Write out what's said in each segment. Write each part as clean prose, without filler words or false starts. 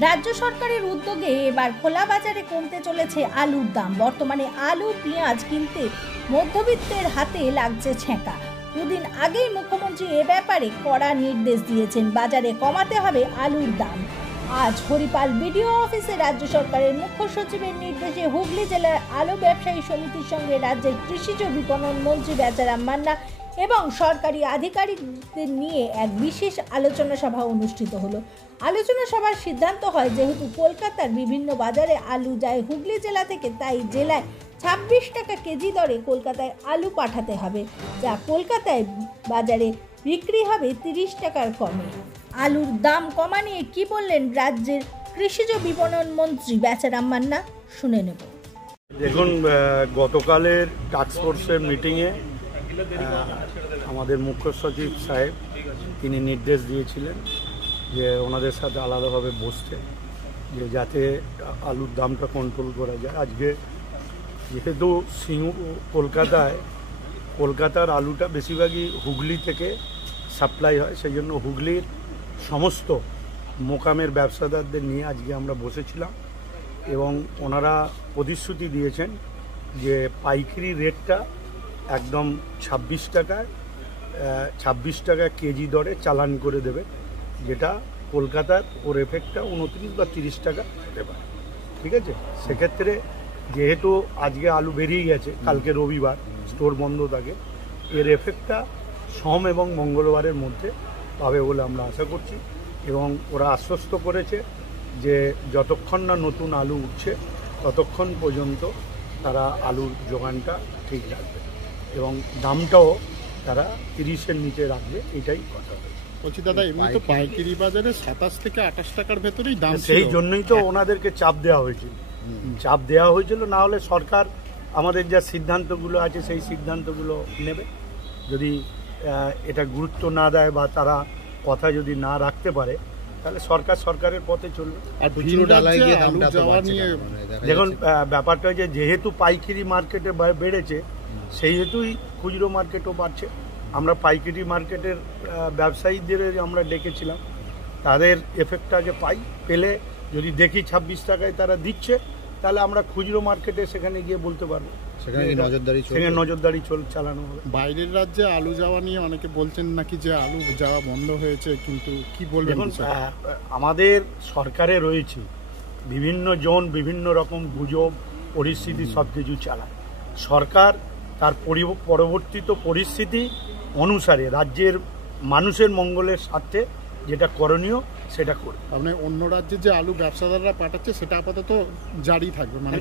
রাজ্য সরকারের উদ্যোগে এবার খোলা বাজারে কমতে চলেছে আলুর দাম। বর্তমানে আলু পেঁয়াজ কিনতে মধ্যবিত্তের হাতে লাগছে ছেঁকা। দুদিন আগেই মুখ্যমন্ত্রী এ ব্যাপারে কড়া নির্দেশ দিয়েছেন, বাজারে কমাতে হবে আলুর দাম। আজ হরিপাল বিডিও অফিসে রাজ্য সরকারের মুখ্য সচিবের নির্দেশে হুগলি জেলার আলু ব্যবসায়ী সমিতির সঙ্গে রাজ্যের কৃষিজ বিপণন মন্ত্রী বেচারাম মান্না এবং সরকারি আধিকারিকদের নিয়ে এক বিশেষ আলোচনা সভা অনুষ্ঠিত হলো। আলোচনা সভার সিদ্ধান্ত হয়, যেহেতু কলকাতার বিভিন্ন বাজারে আলু যায় হুগলি জেলা থেকে, তাই জেলায় 26 টাকা কেজি দরে কলকাতায় আলু পাঠাতে হবে, যা কলকাতায় বাজারে বিক্রি হবে 30 টাকার কমে। আলুর দাম কমা নিয়ে কি বললেন রাজ্যের কৃষিজ বিপণন মন্ত্রী বেচারাম মান্না, শুনে নেব। দেখুন, গতকালের টাস্ক ফোর্সের মিটিংয়ে আমাদের মুখ্য সচিব সাহেব তিনি নির্দেশ দিয়েছিলেন যে ওনাদের সাথে আলাদাভাবে বসতে, যে যাতে আলুর দামটা কন্ট্রোল করা যায়। আজকে যেহেতু কলকাতার আলুটা বেশিরভাগই হুগলি থেকে সাপ্লাই হয়, সেই জন্য হুগলির সমস্ত মোকামের ব্যবসাদারদের নিয়ে আজকে আমরা বসেছিলাম এবং ওনারা প্রতিশ্রুতি দিয়েছেন যে পাইকারি রেটটা একদম 26 টাকা কেজি দরে চালান করে দেবে, যেটা কলকাতার ওর এফেক্টটা 29 বা 30 টাকা হতে পারে। ঠিক আছে, সেক্ষেত্রে যেহেতু আজকে আলু বেরিয়ে গেছে, কালকে রবিবার স্টোর বন্ধ থাকে, এর এফেক্টটা সোম এবং মঙ্গলবারের মধ্যে পাবে বলে আমরা আশা করছি। এবং ওরা আশ্বস্ত করেছে যে যতক্ষণ না নতুন আলু উঠছে ততক্ষণ পর্যন্ত তারা আলুর যোগানটা ঠিক রাখবে এবং দামটাও তারা 30-এর নিচে রাখবে, এটাই কথা বলছি। দাদা, এমনি তো পাইকারি বাজারে 27 থেকে 28 টাকার ভেতরেই দাম, সেই জন্যই তো ওনাদেরকে চাপ দেওয়া হয়েছিল। না হলে সরকার আমাদের যা সিদ্ধান্তগুলো আছে সেই সিদ্ধান্তগুলো নেবে। যদি এটা গুরুত্ব না দেয় বা তারা কথা যদি না রাখতে পারে, তাহলে সরকারের পথে চলবে। দেখুন, ব্যাপারটা হচ্ছে যেহেতু পাইকারি মার্কেটে বেড়েছে, সেই হেতুই খুচরো মার্কেটও বাড়ছে। আমরা পাইকারি মার্কেটের ব্যবসায়ীদের আমরা ডেকেছিলাম, তাদের এফেক্টটা যে পেলে যদি দেখি 26 টাকায় তারা দিচ্ছে, তাহলে আমরা খুচরো মার্কেটে সেখানে গিয়ে বলতে পারবো, সেখানে নজরদারি চালানো হবে। বাইরের রাজ্যে আলু যাওয়া নিয়ে অনেকে বলছেন নাকি যে আলু যাওয়া বন্ধ হয়েছে, কিন্তু কি বলবেন? আমাদের সরকারে রয়েছে বিভিন্ন জন, বিভিন্ন রকম গুজব পরিস্থিতি সব কিছু চালায়। সরকার তার পরবর্তীত পরিস্থিতি অনুসারে রাজ্যের মানুষের মঙ্গলের স্বার্থে যেটা করণীয় সেটা করবে। মানে অন্য রাজ্যে যে আলু ব্যবসাদাররা পাঠাচ্ছে সেটা আপাতত জারি থাকবে, মানে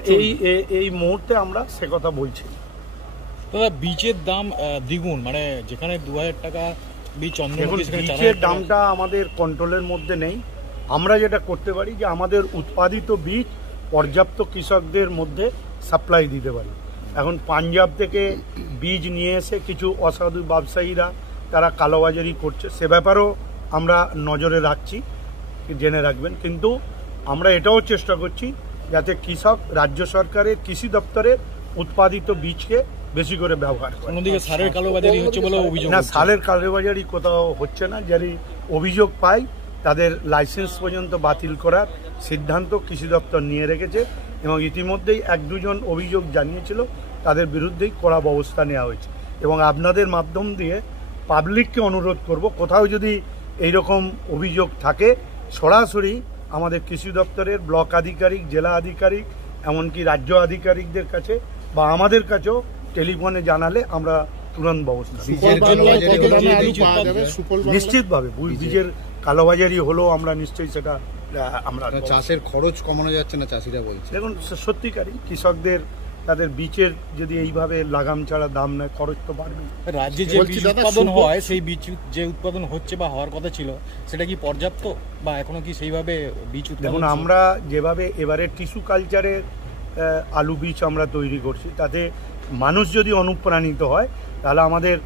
এই মুহূর্তে আমরা সে কথা বলছি। দাদা, বীজের দাম দ্বিগুণ, মানে যেখানে 2000 টাকা বীজ, বীজের দামটা আমাদের কন্ট্রোলের মধ্যে নেই। আমরা যেটা করতে পারি যে আমাদের উৎপাদিত বীজ পর্যাপ্ত কৃষকদের মধ্যে সাপ্লাই দিতে পারি। এখন পাঞ্জাব থেকে বীজ নিয়ে এসে কিছু অসাধু ব্যবসায়ীরা তারা কালোবাজারি করছে, সে ব্যাপারেও আমরা নজরে রাখছি, জেনে রাখবেন। কিন্তু আমরা এটাও চেষ্টা করছি যাতে কৃষক রাজ্য সরকারের কৃষি দপ্তরের উৎপাদিত বীজকে বেশি করে ব্যবহার করে। সারের কালোবাজারি হচ্ছে বলে অভিযোগ না, সারের কালোবাজারি কোথাও হচ্ছে না। যারা অভিযোগ পায় তাদের লাইসেন্স পর্যন্ত বাতিল করার সিদ্ধান্ত কৃষি দপ্তর নিয়ে রেখেছে এবং ইতিমধ্যেই 1-2 জন অভিযোগ জানিয়েছিল, তাদের বিরুদ্ধেই কড়া ব্যবস্থা নেওয়া হয়েছে। এবং আপনাদের মাধ্যম দিয়ে পাবলিককে অনুরোধ করব, কোথাও যদি এইরকম অভিযোগ থাকে সরাসরি আমাদের কৃষি দপ্তরের ব্লক আধিকারিক, জেলা আধিকারিক, এমনকি রাজ্য আধিকারিকদের কাছে বা আমাদের কাছেও টেলিফোনে জানালে আমরা তুরন্ত ব্যবস্থা। নিশ্চিতভাবে বীজের কালোবাজারি হলেও আমরা নিশ্চয়ই সেটা আমরা। চাষের খরচ কমানো যাচ্ছে না, চাষিরা বলছে। দেখুন, সত্যিকারই কৃষকদের তাদের বীজের যদি এইভাবে লাগাম ছাড়া দাম নেয়, খরচ তো বাড়বে। রাজ্যে যে বীজ উৎপাদন হয়, সেই বীজ যে উৎপাদন হচ্ছে বা হওয়ার কথা ছিল, সেটা কি পর্যাপ্ত বা এখনো কি সেইভাবে বীজ উৎপাদন? দেখুন, আমরা যেভাবে এবারে টিস্যু কালচারের আলু বীজ আমরা তৈরি করছি, তাতে মানুষ যদি অনুপ্রাণিত হয়, তাহলে আমাদের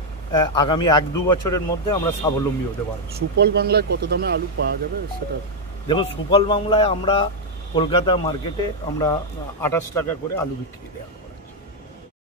আগামী 1-2 বছরের মধ্যে আমরা স্বাবলম্বী হতে পারবো। সুফল বাংলায় কত দামে আলু পাওয়া যাবে সেটা? দেখুন, সুফল বাংলায় আমরা কলকাতা মার্কেটে আমরা 28 টাকা করে আলু বিক্রি দেওয়া।